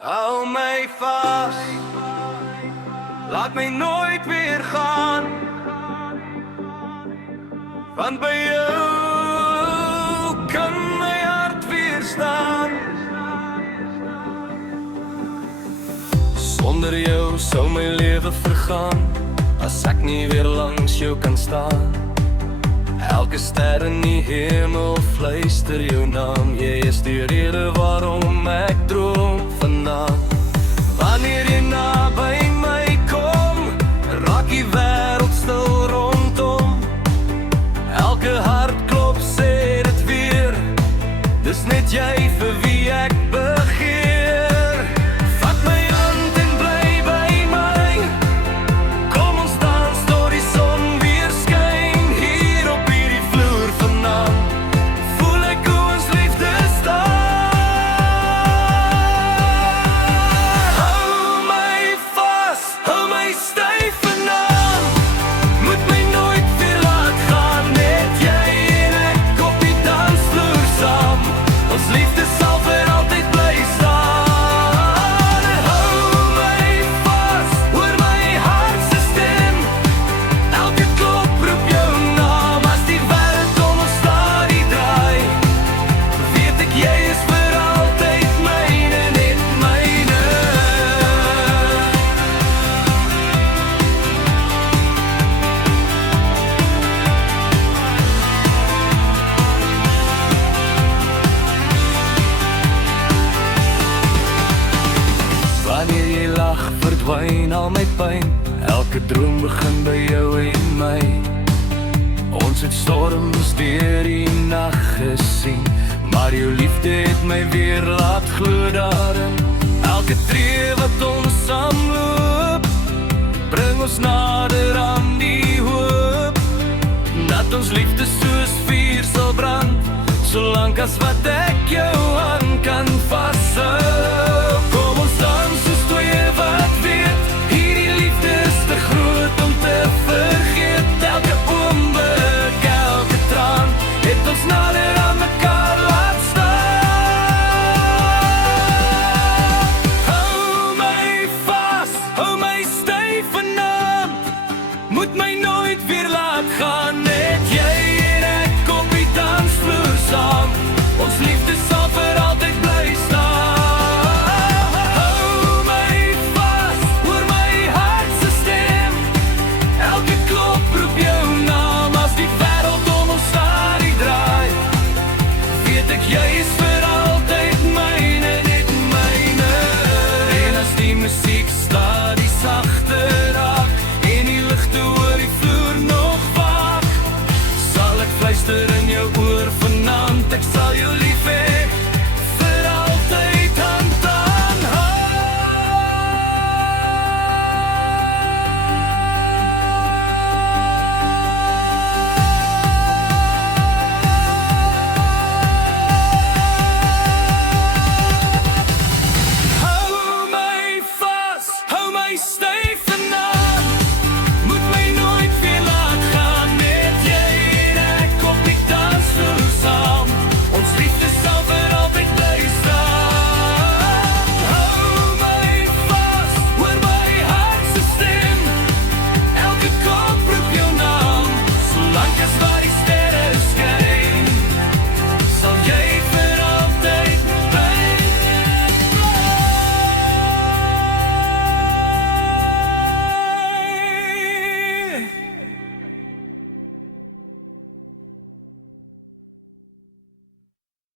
Hou my vas, laat my nooit weer gaan, want by jou kan my hart weer staan. Sonder jou sou my lewe vergaan, as ek nie weer langs jou kan staan. Elke ster in die hemel fluister jou naam, jy is die rede waarom ek droom vandaan. Wanneer jy naby my kom, raak die wêreld stil rondom. Elke hart klop sê dit weer, dis net jy vir wie ek begeer. Vat my hand en bly by my, kom ons dans tot die son weer skyn. Hier op hierdie vloer vanaand, voel ek hoe ons liefde staan. Hou my vas, hou my styf vanaand, moet my nooit weer laat gaan. Net jy en ek op die dansvloer saam, ons liefde sal vir altyd bly staan. Hou my vas, hoor my hart se stem, elke klop roep jou naam. As die wêreld om ons stadig draai, weet ek jy is vir altyd myne, net myne. Wanneer jy lag, verdwyn al my pyn, elke droom begin by jou en my. Ons het storms deur die nag gesien, maar jou liefde het my weer laat glo daarin.